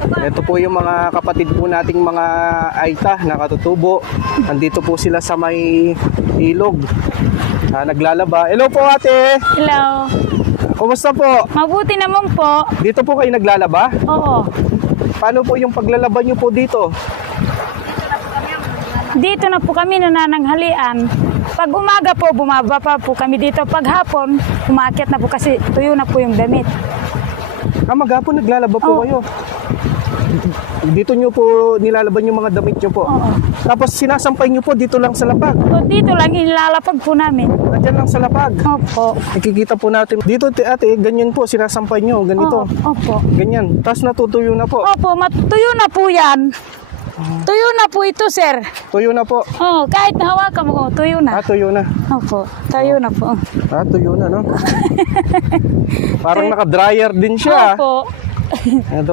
Ito po yung mga kapatid po nating mga Aita na katutubo. Nandito po sila sa may ilog. Naglalaba. Hello po ate! Hello. Kumusta po? Mabuti naman po. Dito po kayo naglalaba? Oo. Paano po yung paglalaba nyo po dito? Dito na po kami nanananghalian. Pag umaga po, bumaba pa po kami dito. Pag hapon, umakyat na po kasi tuyo na po yung damit. Maghapon naglalaba po Oo. kayo. Dito nyo po nilalaban yung mga damit nyo po. Oo. Tapos sinasampay nyo po dito lang sa lapag. So, dito lang ilalapag po namin. Nandiyan lang sa lapag. Opo. Nakikita po natin. Dito ate, ganyan po sinasampay nyo. Ganito. Oo, opo. Ganyan. Tapos natutuyo na po. Opo, tuyo na po yan. Tuyo na po ito, sir. Tuyo na po. Oh, kahit nahawakan mo, tuyo na. Tuyo na. Opo, tuyo na po. Tuyo na, no? Parang naka-dryer din siya. Opo. Ito